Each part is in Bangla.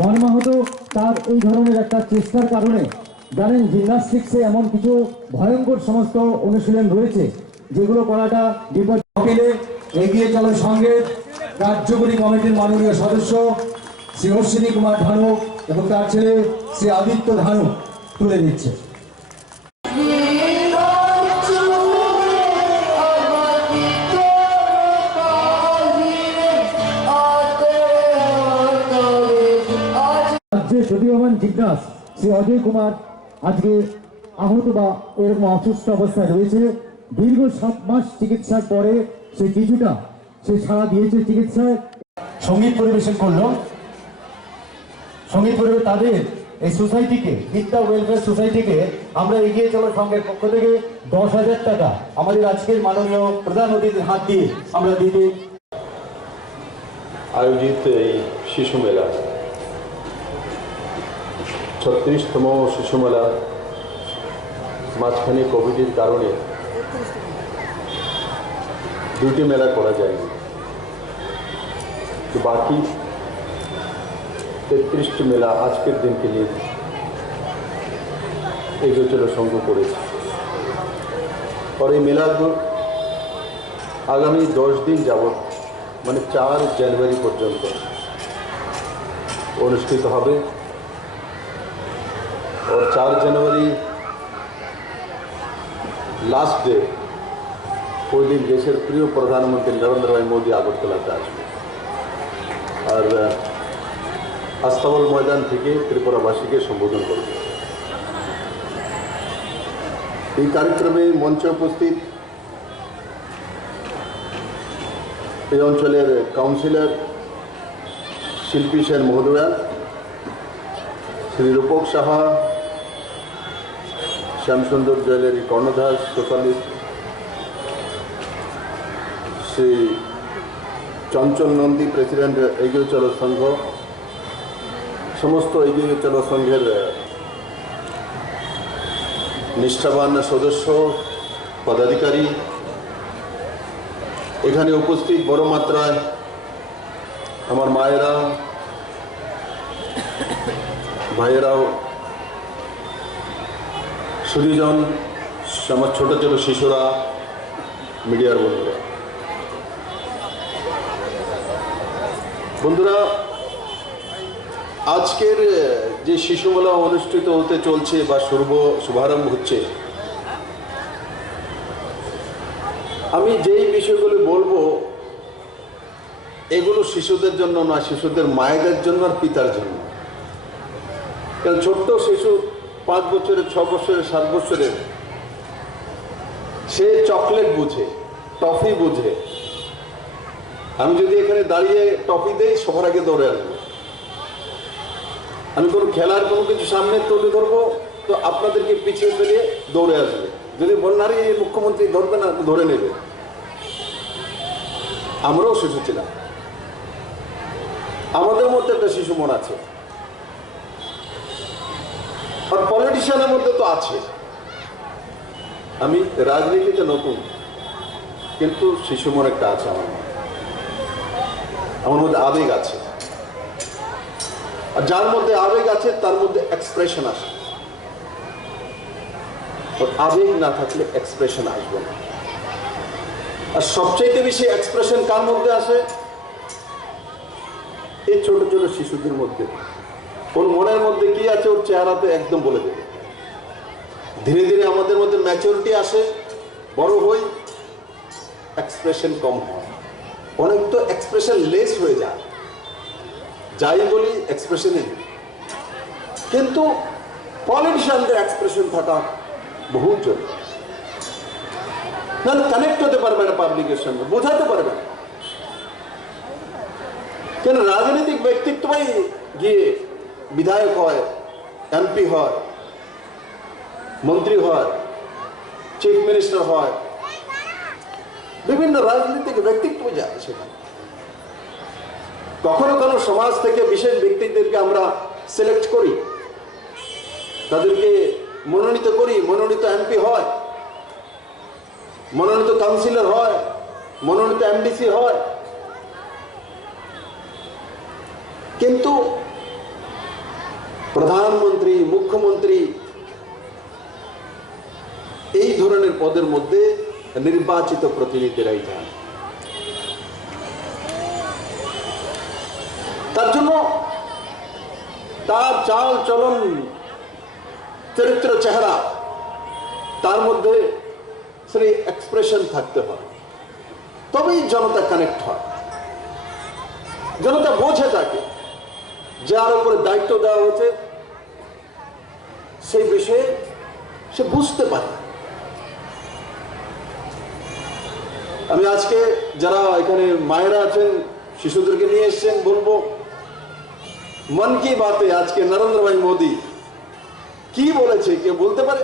মনমাহত তার এই ধরনের একটা চেষ্টার কারণে জানেন জিমনাস্টিক্সে এমন কিছু ভয়ঙ্কর সমস্ত অনুশীলন রয়েছে যেগুলো করাটা বিপদ। এগিয়ে চলার সঙ্গে কার্যকরী কমিটির মাননীয় সদস্য শ্রী অশ্বিনী কুমার ধানুক এবং তার ছেলে শ্রী আদিত্য ধানুক তুলে দিচ্ছে। রাজ্যের প্রতিভাবান জিমনাস্ট শ্রী অজয় কুমার আজকে আহত বা এরকম অসুস্থ অবস্থায় রয়েছে। দীর্ঘ 7 মাস চিকিৎসার পরে সে সাড়া দিয়েছে চিকিৎসায়। সঙ্গীত পরিবেশন করলো। সঙ্গীত পরিবেশ তাদের এই সোসাইটিকে, বিদ্যা ওয়েলফেয়ার সোসাইটিকে আমরা এগিয়ে চলার সঙ্গের পক্ষ থেকে 10,000 টাকা আমাদের আজকের মাননীয় প্রধান অতিথির হাত দিয়ে আমরা দিতে আয়োজিত এই শিশু মেলা 36তম শিশু মেলা মাঝখানে কোভিডের কারণে 2টি মেলা করা যায়নি, তো বাকি 33টি মেলা আজকের দিনকে নিয়ে এগোচল সংঘ করেছে। আর এই মেলাগুলো আগামী 10 দিন যাবৎ মানে 4 জানুয়ারি পর্যন্ত অনুষ্ঠিত হবে। और 4 जनवरी लास्ट डे ওই দিন দেশের প্রিয় প্রধানমন্ত্রী নরেন্দ্র ভাই মোদী আগরতলাতে আসবে আর আস্তাবল ময়দান থেকে ত্রিপুরাবাসীকে সম্বোধন করবে। এই কার্যক্রমে মঞ্চে উপস্থিত এই অঞ্চলের কাউন্সিলর শিল্পী সেন মহোদয়া, শ্রী রূপক সাহা, শ্যামসুন্দর জুয়েলারি কর্ণধার সোশ্যালিস্ট, শ্রী চঞ্চল নন্দী প্রেসিডেন্ট এগিয়ে চলো সংঘ, সমস্ত এগিয়ে চলো সংঘের নিষ্ঠাবান সদস্য পদাধিকারী, এখানে উপস্থিত বড় মাত্রায় আমার মায়েরা, ভাইয়েরাও, সুদীজন, আমার ছোট ছোট শিশুরা, মিডিয়ার বন্ধুরা, আজকের যে শিশু মেলা অনুষ্ঠিত হতে চলছে বা শুভারম্ভ হচ্ছে, আমি যেই বিষয়গুলো বলবো এগুলো শিশুদের জন্য নয়, শিশুদের মায়েদের জন্য আর পিতার জন্য। কারণ ছোট্ট শিশু 5 বছরের, 6 বছরের, 7 বছরের, সে চকলেট বুঝে, টফি বুঝে। আমি যদি এখানে দাঁড়িয়ে টফি দেই সবার আগে দৌড়ে আসবো। আমি কোনো খেলার কোনো কিছু সামনে তুলে ধরবো তো আপনাদেরকে পিছিয়ে ফেলিয়ে দৌড়ে আসবে। যদি বন্যারী মুখ্যমন্ত্রী ধরবে না, ধরে নেবে। আমরাও শিশু ছিলাম, আমাদের মধ্যে একটা শিশু মন আছে, আর পলিটিশিয়ানের মধ্যে তো আছে। আমি রাজনীতিতে নতুন, কিন্তু শিশু মন একটা আছে আমার মধ্যে আবেগ আছে। আর যার মধ্যে আবেগ আছে তার মধ্যে এক্সপ্রেশন আসে। আবেগ না থাকলে এক্সপ্রেশন আসবে না। আর সবচেয়ে বেশি এক্সপ্রেশন কার মধ্যে আসে? এই ছোট ছোট শিশুদের মধ্যে। ওর মনের মধ্যে কি আছে ওর চেহারাতে একদম বলে দেবে। ধীরে ধীরে আমাদের মধ্যে ম্যাচুরিটি আসে, বড় হই, এক্সপ্রেশন কম হয়, অনেক তো এক্সপ্রেশন লেস হয়ে যায়। যাই বলি এক্সপ্রেশনে, কিন্তু পলিটিশিয়ানদের এক্সপ্রেশন থাকা বহু জরুরি। নাহলে কানেক্ট হতে পারবে না পাবলিকের সঙ্গে, বোঝাতে পারবে না। কেন রাজনৈতিক ব্যক্তিত্বই গিয়ে বিধায়ক হয়, এমপি হয়, মন্ত্রী হয়, চিফ মিনিস্টার হয়, বিভিন্ন রাজনৈতিক ব্যক্তিত্ব যায় সেখানে। কখনো কোনো সমাজ থেকে বিশেষ ব্যক্তিদেরকে আমরা সিলেক্ট করি, তাদেরকে মনোনীত করি, মনোনীত এমপি হয়, মনোনীত কাউন্সিলর হয়, মনোনীত এমডিসি হয়, কিন্তু প্রধানমন্ত্রী, মুখ্যমন্ত্রী এই ধরনের পদের মধ্যে নির্বাচিত প্রতিনিধিরাই যান। তার জন্য তার চাল চলন, চরিত্র, চেহারা, তার মধ্যে সেই এক্সপ্রেশন থাকতে হয়, তবেই জনতা কানেক্ট হয়, জনতা বোঝে তাকে, যার উপরে দায়িত্ব দেওয়া হয়েছে সেই বিষয়ে সে বুঝতে পারে। আমি আজকে যারা এখানে মায়েরা আছেন, শিশুদেরকে নিয়ে এসছেন, বলবো মন কি বাতে আজকে নরেন্দ্র ভাই মোদী কি বলেছে কেউ বলতে পারে?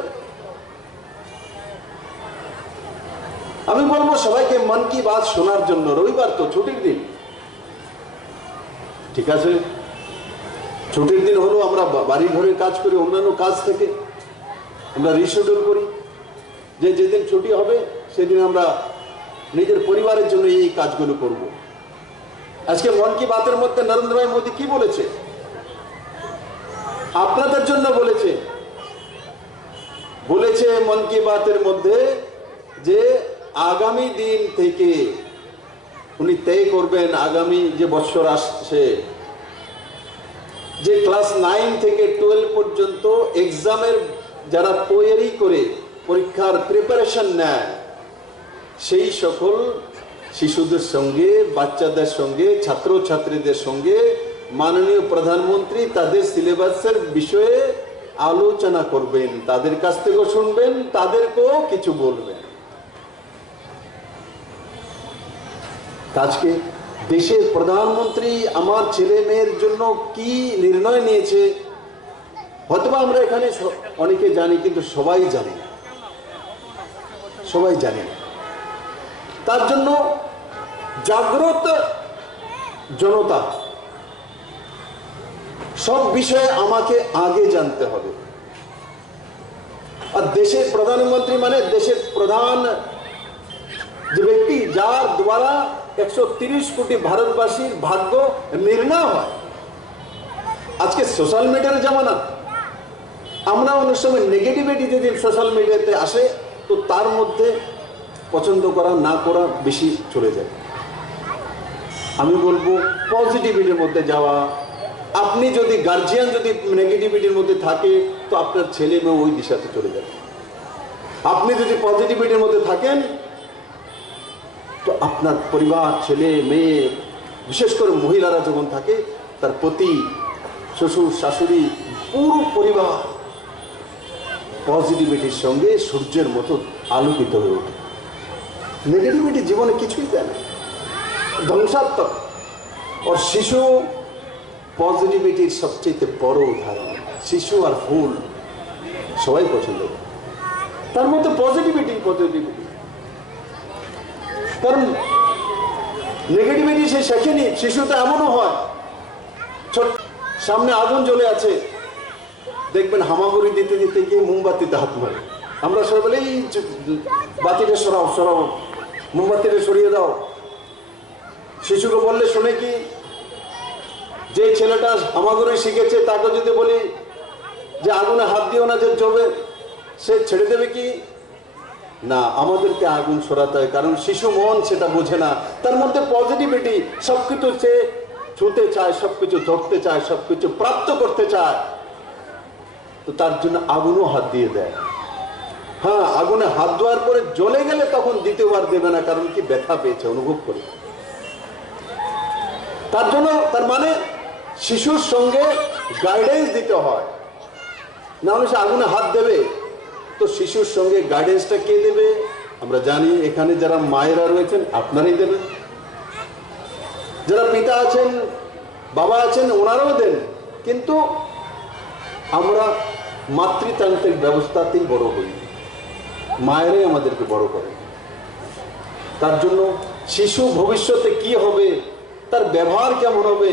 আমি বলবো সবাইকে মন কি বাত শোনার জন্য। রবিবার তো ছুটির দিন, ঠিক আছে, ছুটির দিন হলো আমরা বাড়ি ঘরের কাজ করি, অন্যান্য কাজ থেকে আমরা রিশিডিউল করি, যে যেদিন ছুটি হবে সেদিন আমরা নিজের পরিবারের জন্য এই কাজগুলো করব। আজকে মন কি বাতের মধ্যে নরেন্দ্র ভাই মোদী কি বলেছে? আপনাদের জন্য বলেছে মন কি বাতের মধ্যে যে আগামী দিন থেকে উনি তয় করবেন, আগামী যে বছর আসছে, যে ক্লাস 9 থেকে 12 পর্যন্ত এক্সামের যারা তৈরি করে পরীক্ষার প্রিপারেশন নেয়, সেই সকল শিশুদের সঙ্গে, বাচ্চাদের সঙ্গে, ছাত্রছাত্রীদের সঙ্গে মাননীয় প্রধানমন্ত্রী তাদের সিলেবাসের বিষয়ে আলোচনা করবেন, তাদের কাছ থেকে শুনবেন, তাদেরকেও কিছু বলবেন। আজকে দেশের প্রধানমন্ত্রী আমার ছেলে মেয়ের জন্য কি নির্ণয় নিয়েছে, হয়তোবা আমরা এখানে অনেকে জানি, কিন্তু সবাই জানে না, সবাই জানে না। তার জন্য জাগ্রত জনতা, সব বিষয়ে আমাকে আগে জানতে হবে। আর দেশের প্রধানমন্ত্রী মানে দেশের প্রধান যে ব্যক্তি, যার দ্বারা 130 কোটি ভারতবাসীর ভাগ্য নির্ণয় হয়। আজকে সোশ্যাল মিডিয়ার জামানা, আমরা অনেক সময় নেগেটিভিটি যদি সোশ্যাল মিডিয়াতে আসে তো তার মধ্যে পছন্দ করা না করা বেশি চলে যায়। আমি বলবো পজিটিভিটির মধ্যে যাওয়া। আপনি যদি গার্জিয়ান যদি নেগেটিভিটির মধ্যে থাকে তো আপনার ছেলে মেয়ে ওই দিশাতে চলে যাবে। আপনি যদি পজিটিভিটির মধ্যে থাকেন তো আপনার পরিবার, ছেলে মেয়ে, বিশেষ করে মহিলারা যখন থাকে, তার পতি, শ্বশুর, শাশুড়ি, পুরো পরিবার পজিটিভিটির সঙ্গে সূর্যের মতো আলোকিত হয়ে ওঠে। নেগেটিভিটি জীবনে কিছুই দেয় না, ধ্বংসাত্মক। আর শিশু পজিটিভিটির সবচেয়ে বড় উদাহরণ। শিশু আর ফুল সবাই পছন্দ করে, তার মধ্যে পজিটিভিটি। কারণ নেগেটিভিটি সে শেখেনি। শিশুতে এমনও হয়, ছোট সামনে আগুন জ্বলে আছে, দেখবেন হামাগুড়ি দিতে দিতে গিয়ে মোমবাতিতে হাত মারে। আমরা সবাই বলে এই বাতিটা সরাও সরাও, মোমবাতিটা সরিয়ে দাও। শিশুকে বললে শুনে কি? যে ছেলেটা হামাগুড়ি শিখেছে তাকে যদি বলি যে আগুনে হাত দিও না, যে জ্বলবে, সে ছেড়ে দেবে কি? না, আমাদেরকে আগুন সরাতে হয়, কারণ শিশু মন সেটা বোঝে না। তার মধ্যে পজিটিভিটি, সবকিছু সে ছুতে চায়, সবকিছু ধরতে চায়, সবকিছু প্রাপ্ত করতে চায়, তো তার জন্য আগুনও হাত দিয়ে দেয়। হ্যাঁ, আগুনে হাত দেওয়ার পরে জ্বলে গেলে তখন দ্বিতীয়বার দেবে না, কারণ কি ব্যথা পেয়েছে, অনুভব করে। তার জন্য তার মানে শিশুর সঙ্গে গাইডেন্স দিতে হয়, না হলে সে আগুনে হাত দেবে। তো শিশুর সঙ্গে গাইডেন্সটা কে দেবে? আমরা জানি এখানে যারা মায়েরা রয়েছেন আপনারাই দেবেন, যারা পিতা আছেন, বাবা আছেন, ওনারাও দেন। কিন্তু আমরা মাতৃতান্ত্রিক ব্যবস্থাতেই বড় হই, মায়েরাই আমাদেরকে বড় করে। তার জন্য শিশু ভবিষ্যতে কি হবে, তার ব্যবহার কেমন হবে,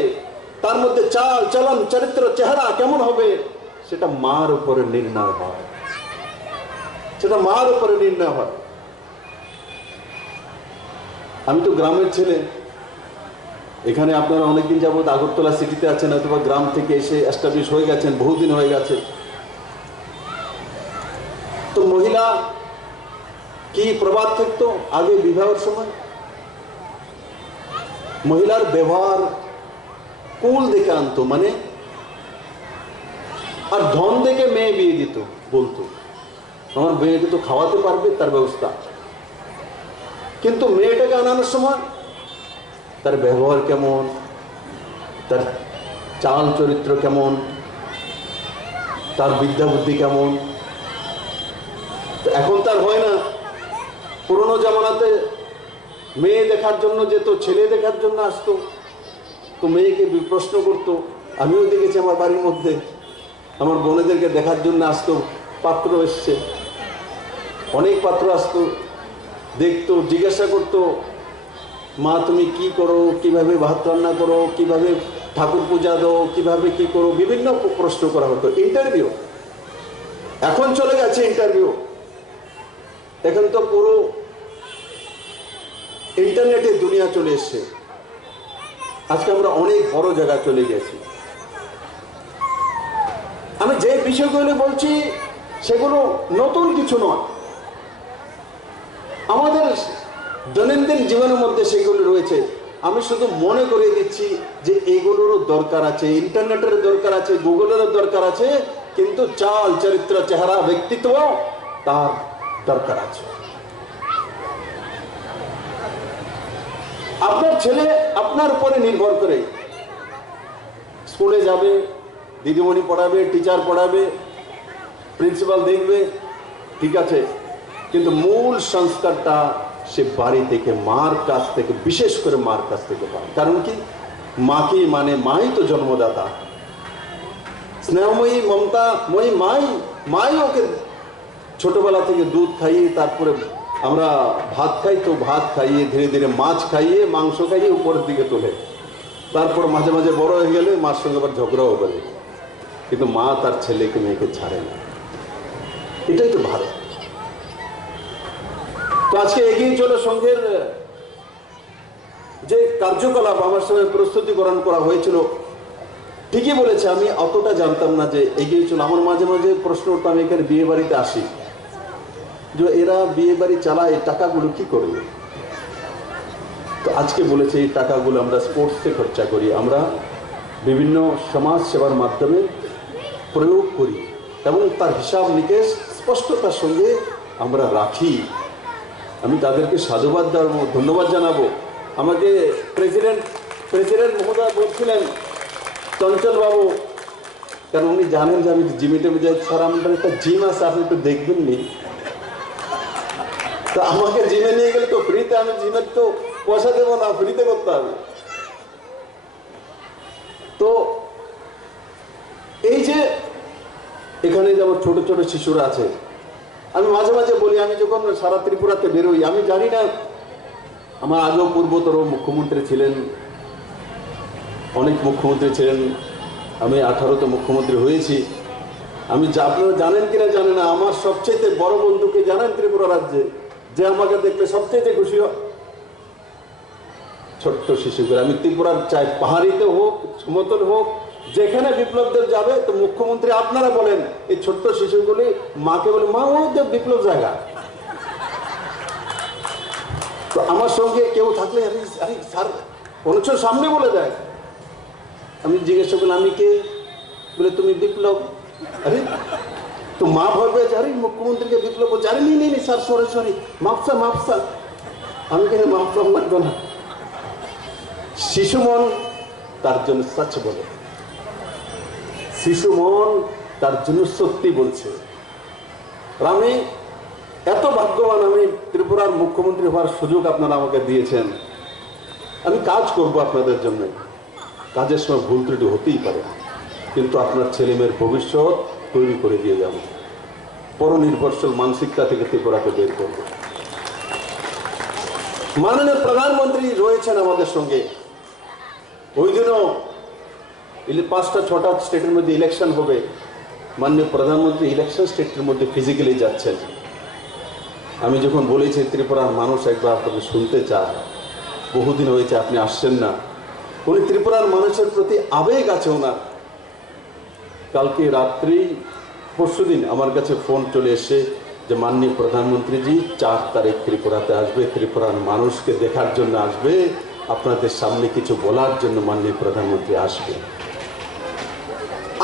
তার মধ্যে চাল চলন, চরিত্র, চেহারা কেমন হবে, সেটা মার উপরে নির্ণয় হয়, সেটা মার উপরে নির্ণয় হয়। আমি তো গ্রামের ছেলে, এখানে আপনারা অনেকদিন যাবৎ আগরতলা সিটিতে আছেন, অথবা গ্রাম থেকে এসে এস্টাবলিশ হয়ে গেছেন, বহুদিন হয়ে গেছে। তো মহিলা কি প্রবাদ থাকতো আগে বিবাহের সময়? মহিলার ব্যবহার কুল দেখে আনতো, মানে আর ধন দেখে মেয়ে বিয়ে দিত, বলতো আমার মেয়েকে তো খাওয়াতে পারবে, তার ব্যবস্থা। কিন্তু মেয়েটাকে আনানোর সময় তার ব্যবহার কেমন, তার চাল চরিত্র কেমন, তার বিদ্যা বুদ্ধি কেমন। এখন তার হয় না। পুরোনো জামানাতে মেয়ে দেখার জন্য যেত, ছেলে দেখার জন্য আসতো, তো মেয়েকে প্রশ্ন করতো। আমিও দেখেছি আমার বাড়ির মধ্যে, আমার বোনেদেরকে দেখার জন্য আসতো, পাত্র এসছে, অনেক পাত্র আসতো, দেখতো, জিজ্ঞাসা করতো, মা তুমি কি করো, কিভাবে ভাত রান্না করো, কিভাবে ঠাকুর পূজা দাও, কিভাবে কি করো, বিভিন্ন প্রশ্ন করা হতো। ইন্টারভিউ এখন চলে গেছে, ইন্টারভিউ এখন তো পুরো ইন্টারনেটের দুনিয়া চলে এসছে। আজকে আমরা অনেক বড় জায়গায় চলে গেছি। আমি যে বিষয়গুলো বলছি সেগুলো নতুন কিছু নয়, আমাদের দৈনন্দিন জীবনের মধ্যে সেগুলো রয়েছে। আমি শুধু মনে করিয়ে দিচ্ছি যে এগুলোরও দরকার আছে, ইন্টারনেটের দরকার আছে, গুগলেরও দরকার আছে, কিন্তু চাল চরিত্র চেহারা ব্যক্তিত্ব তার দরকার আছে। আপনার ছেলে আপনার উপরে নির্ভর করে স্কুলে যাবে, দিদিমণি পড়াবে, টিচার পড়াবে, প্রিন্সিপাল দেখবে, ঠিক আছে, কিন্তু মূল সংস্কারটা সে বাড়ি থেকে, মার কাছ থেকে, বিশেষ করে মার কাছ থেকে পায়। কারণ কি, মাকে মানে মাই তো জন্মদাতা, স্নেহময়ী মমতাময়ী মাই ওকে ছোটবেলা থেকে দুধ খাইয়ে, তারপরে আমরা ভাত খাই, তো ভাত খাইয়ে ধীরে ধীরে মাছ খাইয়ে, মাংস খাইয়ে উপরের দিকে তোলে। তারপর মাঝে মাঝে বড় হয়ে গেলে মার সঙ্গে আবার ঝগড়াও করে, কিন্তু মা তার ছেলেকে মেয়েকে ছাড়ে না। এটাই তো ভারত। তো আজকে এগিয়ে চলে সংঘের যে কার্যকলাপ আমার সঙ্গে প্রস্তুতিকরণ করা হয়েছিল, ঠিকই বলেছে। আমি অতটা জানতাম না যে এগিয়ে চলো। আমার মাঝে মাঝে প্রশ্ন উঠতো, আমি এখানে বিয়ে বাড়িতে আসি, যে এরা বিয়ে বাড়ি চালায়, টাকাগুলো কি করবে? তো আজকে বলেছে এই টাকাগুলো আমরা স্পোর্টসে খরচা করি, আমরা বিভিন্ন সমাজ সেবার মাধ্যমে প্রয়োগ করি, এবং তার হিসাব নিকেশ স্পষ্টতার সঙ্গে আমরা রাখি। আমি তাদেরকে সাধুবাদ ধন্যবাদ জানাবো। আমাকে প্রেসিডেন্ট মহোদয় বলছিলেন, চঞ্চল বাবু, কারণ উনি জানেন যে আমি জিমিতে যাই, স্যার আমাদের একটা জিম আছে, আপনি একটু দেখবেন নি। তো আমাকে জিমে নিয়ে গেলে তো ফ্রিতে, আমি জিমের তো পয়সা দেবো না, ফ্রিতে করতে হবে। তো এই যে এখানে যেমন ছোট ছোট শিশুরা আছে, আমি মাঝে মাঝে বলি, আমি যখন সারা ত্রিপুরাতে বেরোই, আমি জানি না, আমার আগেও পূর্বতর মুখ্যমন্ত্রী ছিলেন, অনেক মুখ্যমন্ত্রী ছিলেন, আমি 18তে মুখ্যমন্ত্রী হয়েছি। আমি আপনারা জানেন কিনা জানে না, আমার সবচেয়ে বড় বন্ধুকে জানেন ত্রিপুরা রাজ্যে, যে আমাকে দেখলে সবচেয়ে খুশি হয়? ছোট্ট শিশুগুলো। আমি ত্রিপুরার চাই পাহাড়িতে হোক, সমতল হোক, যেখানে বিপ্লবদের যাবে, তো মুখ্যমন্ত্রী আপনারা বলেন, এই ছোট্ট শিশুগুলি মাকে বলে, মা ওদের বিপ্লব জায়গা। তো আমার সঙ্গে কেউ থাকলে, আরে স্যার অনেক সামনে বলে দেয়। আমি জিজ্ঞাসা করলাম, আমি কে? বলে তুমি বিপ্লব। আরে তো মা ভাববে যে আরে মুখ্যমন্ত্রীকে বিপ্লব বলছে, আরে নেই স্যার, সরি মাপসা। আমি কেন মাপসা লাগতো না। শিশু মন তার জন্য সচ বলে, শিশু মন তার জন্য সত্যি বলছে। আমি এত ভাগ্যবান, আমি ত্রিপুরার মুখ্যমন্ত্রী হওয়ার সুযোগ আপনারা আমাকে দিয়েছেন। আমি কাজ করব আপনাদের জন্য, কাজের সময় ভুল ত্রুটি হতেই পারে, কিন্তু আপনার ছেলে মেয়ের ভবিষ্যৎ তৈরি করে দিয়ে যাব। পরনির্ভরশীল মানসিকতা থেকে ত্রিপুরাকে বের করব। মাননীয় প্রধানমন্ত্রী রয়েছেন আমাদের সঙ্গে। ওই দিনও 5টা-6টা স্টেটের মধ্যে ইলেকশন হবে, মাননীয় প্রধানমন্ত্রী ইলেকশন স্টেটের মধ্যে ফিজিক্যালি যাচ্ছেন। আমি যখন বলেছি ত্রিপুরার মানুষ একবার আপনাকে শুনতে চায়, বহুদিন হয়েছে আপনি আসছেন না। উনি ত্রিপুরার মানুষের প্রতি আবেগ আছে ওনার। কালকে রাত্রি পরশুদিন আমার কাছে ফোন চলে এসে যে মাননীয় প্রধানমন্ত্রীজি 4 তারিখ ত্রিপুরাতে আসবে, ত্রিপুরার মানুষকে দেখার জন্য আসবে, আপনাদের সামনে কিছু বলার জন্য মাননীয় প্রধানমন্ত্রী আসবে।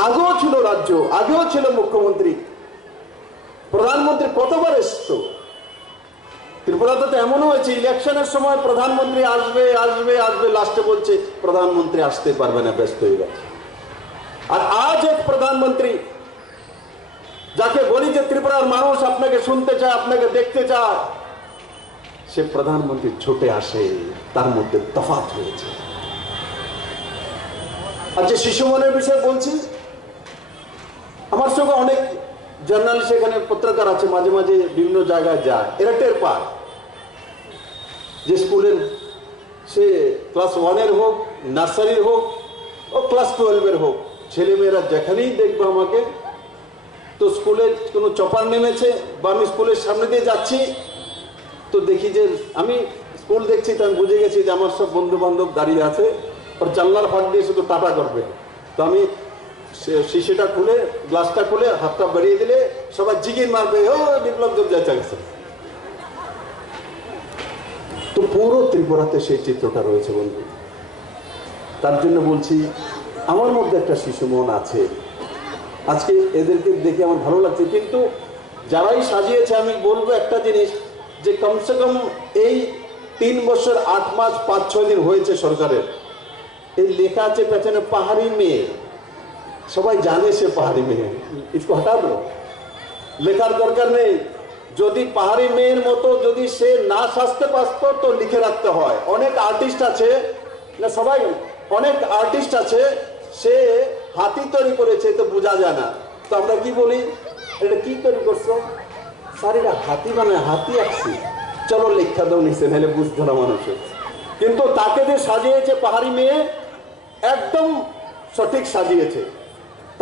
আগেও ছিল রাজ্য, আগেও ছিল মুখ্যমন্ত্রী, প্রধানমন্ত্রী কতবার এসতো। ত্রিপুরাতে তো এমনও হয়েছে ইলেকশনের সময় প্রধানমন্ত্রী আসবে আসবে আসবে, লাস্টে বলছে প্রধানমন্ত্রী আসতে পারবে না, ব্যস্ত হয়ে গেছে। আর আজ এক প্রধানমন্ত্রী যাকে বলি যে ত্রিপুরার মানুষ আপনাকে শুনতে চায়, আপনাকে দেখতে চায়, সে প্রধানমন্ত্রী ছুটে আসে, তার মধ্যে তফাৎ হয়েছে। আর যে শিশু মনের বিষয়ে বলছি, আমার সঙ্গে অনেক জার্নালিস্ট এখানে পত্রকার আছে, মাঝে মাঝে বিভিন্ন জায়গায় যায়, এরা টের পায় যে স্কুলের সে ক্লাস 1-এর হোক, নার্সারির হোক ও ক্লাস 12-এর হোক, ছেলেমেয়েরা যেখানেই দেখবে আমাকে, তো স্কুলে কোনো চপার নেমেছে বা আমি স্কুলের সামনে দিয়ে যাচ্ছি, তো দেখি যে আমি স্কুল দেখছি, তো আমি বুঝে গেছি যে আমার সব বন্ধু বান্ধব দাঁড়িয়ে আছে, ওর জানলার ফাঁক দিয়ে শুধু টাটা করবে। তো আমি শিশিটা খুলে, গ্লাসটা খুলে হাতটা বাড়িয়ে দিলে সবাই জিগির মারবে, ও বিপ্লব দেব যাচ্ছে গেছে। তো পুরো ত্রিপুরাতে সেই চিত্রটা রয়েছে বন্ধু। তার জন্য বলছি আমার মধ্যে একটা শিশু মন আছে, আজকে এদেরকে দেখে আমার ভালো লাগছে। কিন্তু যারাই সাজিয়েছে, আমি বলবো একটা জিনিস, যে কমসে কম এই 3 বছর 8 মাস 5-6 দিন হয়েছে সরকারের, এই লেখা আছে পেছনে পাহাড়ি মেয়ে, সবাই জানে সে পাহাড়ি মেয়ে, इसको हटा दो, লেখার দরকার নেই। যদি পাহাড়ি মেয়ের মতো যদি সে না সাজতে পারতো তো লিখে রাখতে হয়। অনেক আর্টিস্ট আছে না, সবাই অনেক আর্টিস্ট আছে, সে হাতি তৈরি করেছে তো বোঝা যায় না, তো আমরা কি বলি, এটা কি তৈরি করছো, স্যার এটা হাতি বানায়, হাতি আঁকছি, চলো লেখা দাও নিচে, নাহলে বুঝতো না মানুষের। কিন্তু তাকে যে সাজিয়েছে পাহাড়ি মেয়ে, একদম সঠিক সাজিয়েছে,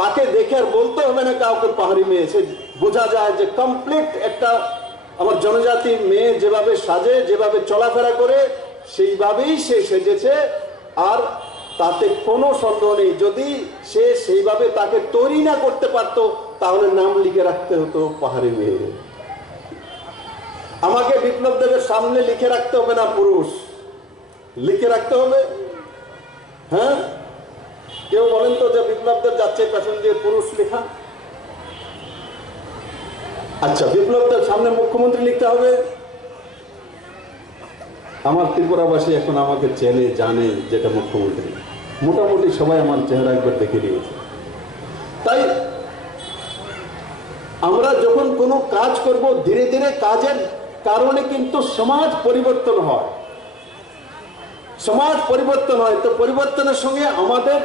তাকে দেখে আর বলতে হবে না কাউকে পাহাড়ি মেয়ে, সে বোঝা যায় যে কমপ্লিট একটা আমার জনজাতি মেয়ে যেভাবে সাজে, যেভাবে চলাফেরা করে, সেইভাবেই সে সেজেছে। আর তাতে কোনো সন্দেহ নেই, যদি সে সেইভাবে তাকে তৈরি না করতে পারতো তাহলে নাম লিখে রাখতে হতো পাহাড়ি মেয়ে। আমাকে বিপ্লব দেবের সামনে লিখে রাখতে হবে না পুরুষ, লিখে রাখতে হবে। হ্যাঁ, কেউ বলেন তো যে বিপ্লব দেব যাচ্ছে পেছন দিয়ে পুরুষ লেখা। আচ্ছা, বিপ্লব দেব সামনে মুখ্যমন্ত্রী লিখতে হবে। আমার ত্রিপুরাবাসী এখন আমাকে চেনে, জানে যেটা মুখ্যমন্ত্রী, মোটামুটি সবাই আমার চেহারা একবার দেখে দিয়েছে। তাই আমরা যখন কোনো কাজ করব, ধীরে ধীরে কাজের কারণে কিন্তু সমাজ পরিবর্তন হয়, সমাজ পরিবর্তন হয়। তো পরিবর্তনের সঙ্গে আমাদের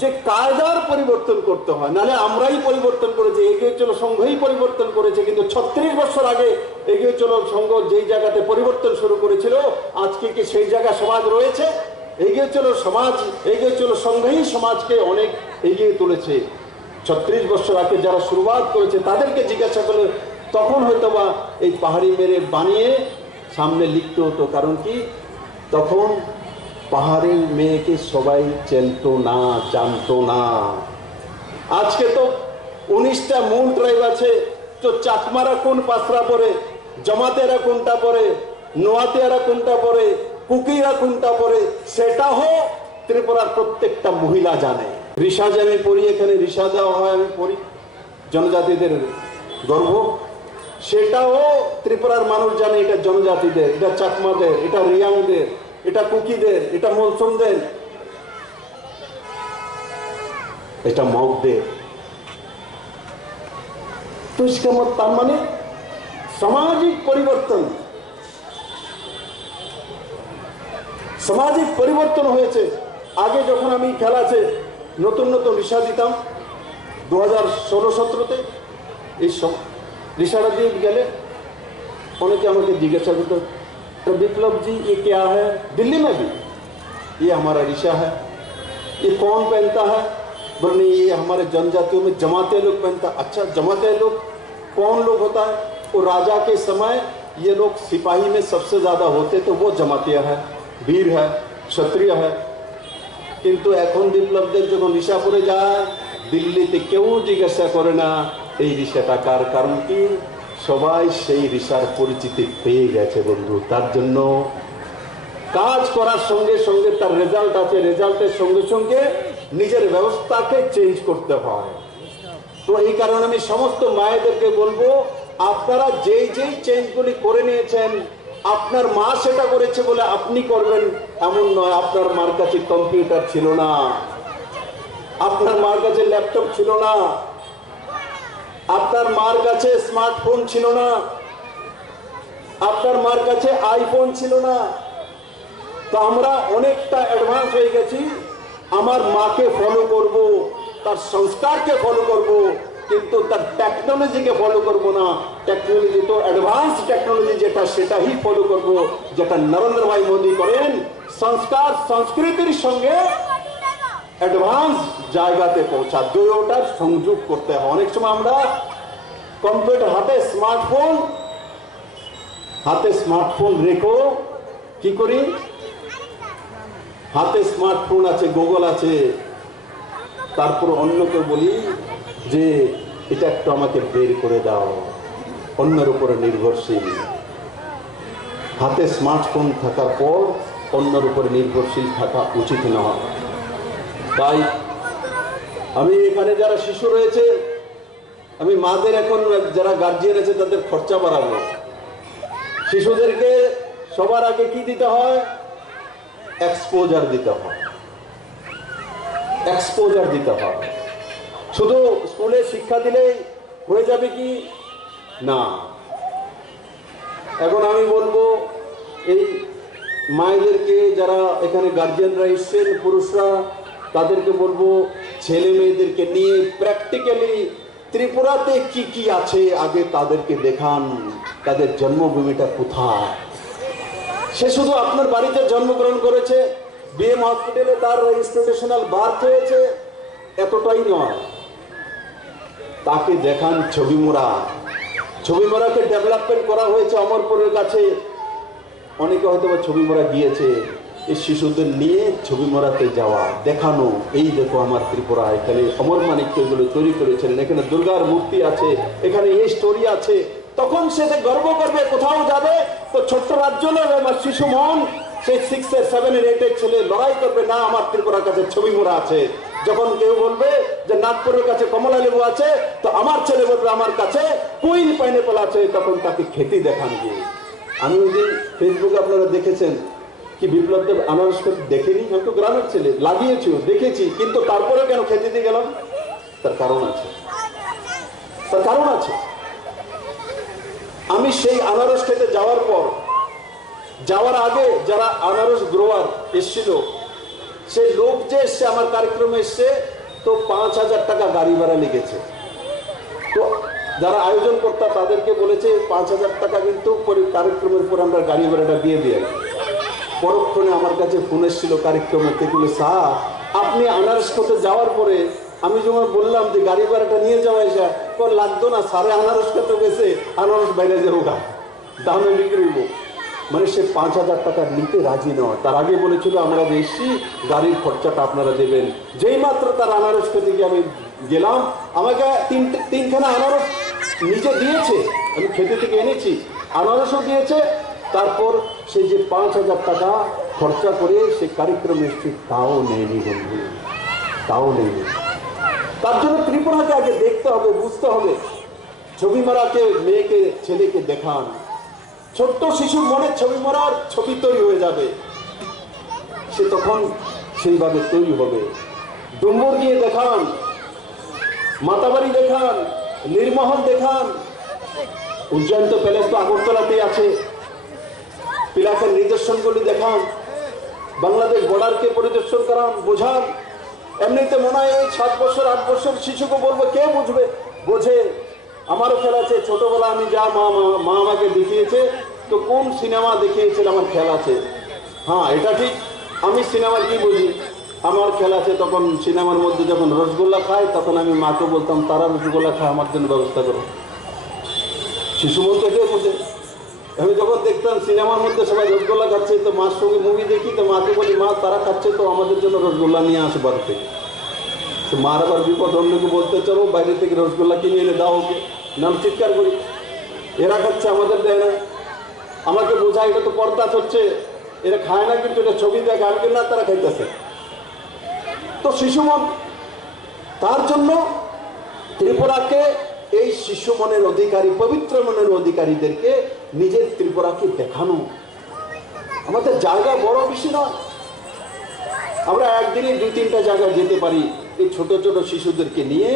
যে কায়দার পরিবর্তন করতে হয়, নাহলে আমরাই পরিবর্তন করেছি, এগিয়ে চলো সংঘই পরিবর্তন করেছে, কিন্তু 36 বছর আগে এগিয়ে চলো সংঘ যেই জায়গাতে পরিবর্তন শুরু করেছিল, আজকে কি সেই জায়গা সমাজ রয়েছে? এগিয়ে চলো সমাজ, এগিয়ে চলো সংঘই সমাজকে অনেক এগিয়ে তুলেছে। 36 বছর আগে যারা শুরুয়াত করেছে তাদেরকে জিজ্ঞাসা করলে তখন হয়তো বা এই পাহাড়ি মেরে বানিয়ে সামনে লিখতে হতো। কারণ কি, তখন পাহাড়ের মেয়েকে সবাই চেনতো না, জানতো না। আজকে তো 19টা মূল ট্রাইব আছে, তো চাকমারা কোন পাসরা পরে, জমাতেরা কোনটা পরে, নোয়াতেরা কোনটা পরে, কুকিরা কোনটা পরে, সেটাও ত্রিপুরার প্রত্যেকটা মহিলা জানে। রিসাজ আমি পড়ি, এখানে রিসা দেওয়া হয়, আমি পড়ি, জনজাতিদের গর্ব, সেটাও ত্রিপুরার মানুষ জানে, এটা জনজাতিদের, এটা চাকমাদের, এটা রিয়াংদের, এটা কুকিদের, এটা মলসুমদের, এটা মগদের। তো তার মানে সামাজিক পরিবর্তন, সামাজিক পরিবর্তন হয়েছে। আগে যখন আমি খেলাতে নতুন নতুন রিসা দিতাম 2016-17-তে, এই রিসাটা দিয়ে গেলে অনেকে আমাকে জিজ্ঞাসা করতো, तो विप्लव जी ये क्या है? दिल्ली में भी ये हमारा रिशा है, ये कौन पहनता है? बोले नहीं, ये हमारे जनजातियों में जमाते लोग पहनता। अच्छा, जमाते लोग कौन लोग होता है? वो राजा के समय ये लोग सिपाही में सबसे ज़्यादा होते, तो वो जमातिया है। বীর হ্যাঁ, ক্ষত্রিয় হ্যাঁ। কিন্তু এখন বিপ্লবদের যখন রিসা পড়ে যায়, দিল্লিতে কেউ জিজ্ঞাসা করে না এই রিসাটা কার, কারণ কি সবাই সেই রিসার পরিচিতি পেয়ে গেছে বন্ধু। তার জন্য কাজ করার সঙ্গে সঙ্গে তার রেজাল্ট আছে, রেজাল্টের সঙ্গে সঙ্গে নিজের ব্যবস্থাকে চেঞ্জ করতে হয়। তো এই কারণে আমি সমস্ত মায়েদেরকে বলবো, আপনারা যেই যেই চেঞ্জগুলি করে নিয়েছেন, আপনার মা সেটা করেছে বলে আপনি করবেন এমন নয়। আপনার মার কাছে কম্পিউটার ছিল না, আপনার মার কাছে ল্যাপটপ ছিল না, আপনার মার কাছে স্মার্টফোন ছিল না, আপনার মার কাছে আইফোন ছিল না। তো আমরা অনেকটা অ্যাডভান্স হয়ে গেছি। আমার মাকে ফলো করব, তার সংস্কারকে ফলো করব, কিন্তু তার টেকনোলজিকে ফলো করব না। টেকনোলজি তো অ্যাডভান্স টেকনোলজি যেটা, সেটাই ফলো করব, যেটা নরেন্দ্র ভাই মোদী করেন। সংস্কার সংস্কৃতির সঙ্গে অ্যাডভান্স জায়গাতে পৌঁছা, দুটোটার সংযোগ করতে হয়। অনেক সময় আমরা কম্পিউটার হাতে স্মার্টফোন রেখো কি করি, হাতে স্মার্টফোন আছে, গুগল আছে, তারপর অন্যকে বলি যে এটা একটু আমাকে বের করে দাও, অন্যের উপরে নির্ভরশীল। হাতে স্মার্টফোন থাকার পর অন্যের উপরে নির্ভরশীল থাকা উচিত নয়। তাই আমি এখানে যারা শিশু রয়েছে, আমি মাদের এখন যারা গার্জিয়ান আছে তাদের খরচা বাড়াবো। শিশুদেরকে সবার আগে কি দিতে হয়, এক্সপোজার দিতে হয়, এক্সপোজার দিতে হয়। শুধু স্কুলে শিক্ষা দিলেই হয়ে যাবে কি না। এখন আমি বলবো এই মায়েদেরকে, যারা এখানে গার্জিয়ানরা এসছেন, পুরুষরা, তাদেরকে বলবো ছেলে মেয়েদেরকে নিয়ে প্র্যাকটিক্যালি ত্রিপুরাতে কি কি আছে আগে তাদেরকে দেখান, তাদের জন্মভূমিটা কোথায়। সে শুধু আপনার বাড়িতে জন্মগ্রহণ করেছে, বিএম হসপিটালে তার ইনস্টিটিউশনাল বার্থ হয়েছে, এতটাই নয়। তাকে দেখান ছবিমোড়াকে ডেভেলপমেন্ট করা হয়েছে অমরপুরের কাছে। অনেকে হয়তো বা ছবিমোড়া গিয়েছে। এই শিশুদের নিয়ে ছবিমোড়াতে যাওয়া, দেখানো, এই দেখো আমার ত্রিপুরা, এখানে অমর মানিক্য এগুলো তৈরি করেছিলেন, এখানে দুর্গার মূর্তি আছে, এখানে এই স্টোরি আছে। তখন সে গর্ব করবে, কোথাও যাবে তো ছোট্ট রাজ্য নেবে, আমার শিশু মন সেই 6 এর 7 এর 8 এর ছেলে লড়াই করবে, না আমার ত্রিপুরার কাছে ছবিমোড়া আছে। যখন কেউ বলবে যে নাগপুরের কাছে কমলা লেবু আছে, তো আমার ছেলে বলবে আমার কাছে কুইন পাইনঅ্যাপল আছে, তখন তাকে খেতে দেখান গিয়ে। আমি ওই দিন ফেসবুকে আপনারা দেখেছেন কি বিপ্লবদেব আনারস দেখেনি, আমি তো গ্রামের ছেলে, লাগিয়েছি, দেখেছি, কিন্তু তারপরে কেন খেতে দিয়ে গেলাম, তার কারণ আছে, তার কারণ আছে। আমি সেই আনারস খেতে যাওয়ার আগে যারা আনারস গ্রোয়ার এসেছিল, সে লোক যে এসছে আমার কার্যক্রমে এসছে, তো 5,000 টাকা গাড়ি ভাড়া লেগেছে। তো যারা আয়োজন করতা তাদেরকে বলেছে 5,000 টাকা কিন্তু কার্যক্রমের পর আমরা গাড়ি ভাড়াটা দিয়ে দিই। পরক্ষণে আমার কাছে ফোন এসেছিল কার্যক্রমে থেকে, স্যার আপনি আনারস খেতে যাওয়ার পরে আমি যখন বললাম যে গাড়ি ভাড়াটা নিয়ে যাওয়া এসে লাগতো না, সারে আনারস খেতে গেছে, আনারস বাইরে যাবো গা, দামে বিক্রি হইব। মানে সে 5,000 টাকা নিতে রাজি নয়। তার আগে বলেছিল আমরা বেশি গাড়ির খরচাটা আপনারা দেবেন। যেই মাত্র তার আনারস খেতে গিয়ে আমি গেলাম, আমাকে তিনখানা আনারস নিজে দিয়েছে, আমি খেতে থেকে এনেছি, আনারসও দিয়েছে। তারপর সে যে 5,000 টাকা খরচা করে সে কার্যক্রমে এসছে, তাও নেয়নি বন্ধু, তাও নেয়নি। তার জন্য ত্রিপুরাকে আগে দেখতে হবে, বুঝতে হবে। ছবিমোড়াকে, মেয়েকে, ছেলেকে দেখান, ছোট্ট শিশুর মনে ছবিমোড়ার ছবি তৈরি হয়ে যাবে, সে তখন সেইভাবে তৈরি হবে। ডুম্বুর গিয়ে দেখান, মাতাবাড়ি দেখান, নীরমহল দেখান, উজ্জয়ন্ত প্যালেস তো আগরতলাতেই আছে, পিলাকের নিদর্শনগুলি দেখান, বাংলাদেশ বর্ডারকে পরিদর্শন করান, বোঝান। এমনিতে মনে হয় এই 7 বছর 8 বছর শিশুকে বলবো, কে বুঝবে, বোঝে। আমারও খেলা আছে, ছোটবেলা আমি যা মা আমাকে দেখিয়েছে, তো কোন সিনেমা দেখিয়েছিল আমার খেলা আছে। হ্যাঁ এটা ঠিক, আমি সিনেমার কি বুঝি, আমার খেলা আছে। তখন সিনেমার মধ্যে যখন রসগোল্লা খায়, তখন আমি মাকে বলতাম তারা রসগোল্লা খায়, আমার জন্য ব্যবস্থা করো। শিশু বলতে কে বোঝে, আমি যখন দেখতাম সিনেমার মধ্যে সবাই রসগোল্লা খাচ্ছে, তো মার সঙ্গে মুভি দেখি, তো মাকে বলি মা তারা খাচ্ছে তো আমাদের জন্য রসগোল্লা নিয়ে আসে বাড়ি থেকে। তো মার আবার বিপদ, অন্যকে বলতে চলো বাইরে থেকে রসগোল্লা কিনে এনে দাও ওকে, নাম চিৎকার করি এরা খাচ্ছে আমাদের দেয় না। আমাকে বোঝায় এটা তো পর্দাস হচ্ছে, এরা খায় না কিন্তু এটা ছবি দেখে, আমি না তারা খাইতেছে। তো শিশু মন, তার জন্য ত্রিপুরাকে এই শিশু মনের অধিকারী, পবিত্র মনের অধিকারীদেরকে নিজের ত্রিপুরাকে দেখানো। আমাদের জায়গা বড় বেশি নয়, আমরা একদিনে 2-3টা জায়গায় যেতে পারি। এই ছোট ছোট শিশুদেরকে নিয়ে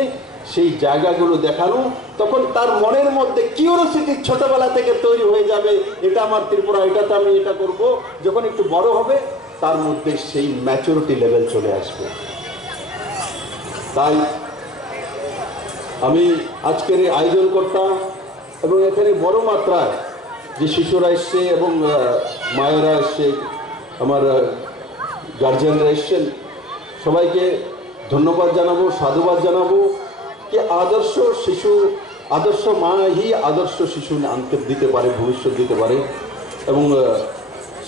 সেই জায়গাগুলো দেখানো, তখন তার মনের মধ্যে কিউরিওসিটি ছোটবেলা থেকে তৈরি হয়ে যাবে, এটা আমার ত্রিপুরা, এটাতে আমি এটা করব। যখন একটু বড় হবে তার মধ্যে সেই ম্যাচুরিটি লেভেল চলে আসবে। তাই আমি আজকের এই আয়োজন করতাম, এবং এখানে বড় মাত্রায় যে শিশুরা এসছে এবং মায়েরা এসছে, আমার গার্জিয়ানরা এসছেন, সবাইকে ধন্যবাদ জানাবো, সাধুবাদ জানাবো। যে আদর্শ শিশু, আদর্শ মা হি আদর্শ শিশু আনতে দিতে পারে, ভবিষ্যৎ দিতে পারে, এবং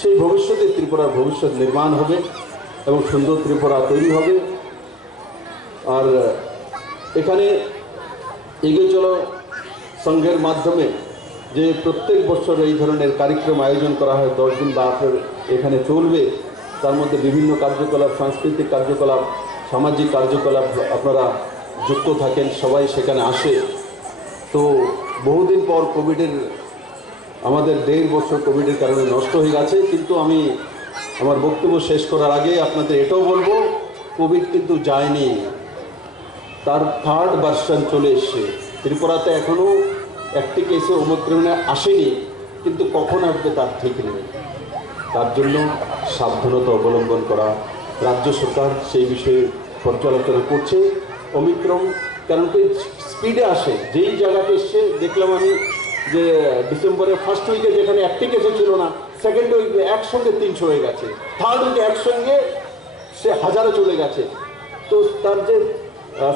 সেই ভবিষ্যতে ত্রিপুরার ভবিষ্যৎ নির্মাণ হবে এবং সুন্দর ত্রিপুরা তৈরি হবে। আর এখানে এগিয়ে চলো সংঘের মাধ্যমে যে প্রত্যেক বছর এই ধরনের কার্যক্রম আয়োজন করা হয়, 10 দিন বা এখানে চলবে, তার মধ্যে বিভিন্ন কার্যকলাপ, সাংস্কৃতিক কার্যকলাপ, সামাজিক কার্যকলাপ আপনারা যুক্ত থাকেন, সবাই সেখানে আসে। তো বহুদিন পর কোভিডের, আমাদের 1.5 বছর কোভিডের কারণে নষ্ট হয়ে গেছে, কিন্তু আমি আমার বক্তব্য শেষ করার আগে আপনাদের এটাও বলবো, কোভিড কিন্তু যায়নি, তার 3rd ভার্সন চলে এসছে। ত্রিপুরাতে এখনও একটি কেসে ওমিক্রনে আসেনি, কিন্তু কখন আসবে তার ঠিক নেই। তার জন্য সাবধানতা অবলম্বন করা, রাজ্য সরকার সেই বিষয়ে পর্যালোচনা করছে। ওমিক্রন কারণ কি স্পিডে আসে, যেই জায়গাতে এসছে দেখলাম আমি যে ডিসেম্বরের 1st উইকে যেখানে একটি কেসও ছিল না, 2nd উইকে একসঙ্গে 300 হয়ে গেছে, 3rd উইকে একসঙ্গে সে 1000-এ চলে গেছে। তো তার যে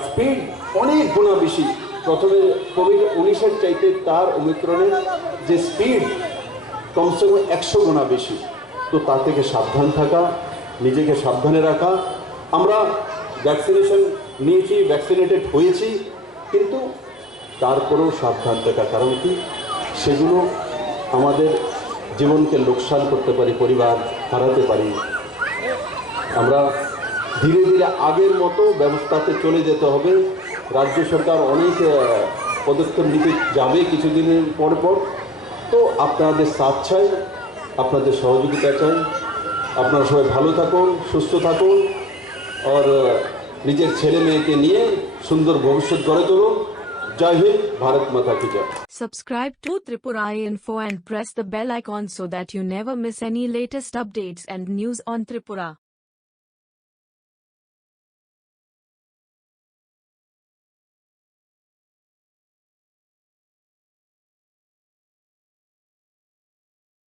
স্পিড অনেক গুণা বেশি, প্রথমে কোভিড-19-এর চাইতে তার ওমিক্রনের যে স্পিড কমসে কম 100 গুণা বেশি। তো তার থেকে সাবধান থাকা, নিজেকে সাবধানে রাখা। আমরা ভ্যাকসিনেশন নিয়েছি, ভ্যাকসিনেটেড হয়েছি, কিন্তু তারপরেও সাবধান থাকা, কারণ কি সেগুলো আমাদের জীবনকে লোকসান করতে পারি, পরিবার হারাতে পারি। আমরা ধীরে ধীরে আগের মতো ব্যবস্থাতে চলে যেতে হবে। রাজ্য সরকার অনেক পদক্ষেপ নিতে যাবে কিছুদিনের পর পর। তো আপনাদের সাথ চাই, আপনাদের সহযোগিতা চাই। আপনারা সবাই ভালো থাকুন, সুস্থ থাকুন, আর নিজের ছেলে মেয়েকে নিয়ে সুন্দর ভবিষ্যৎ গড়ে তুলুন। জয় হিন্দ, ভারত মাতা কি জয়। Subscribe to Tripura Info and press the bell icon so that you never miss any latest updates and news on Tripura.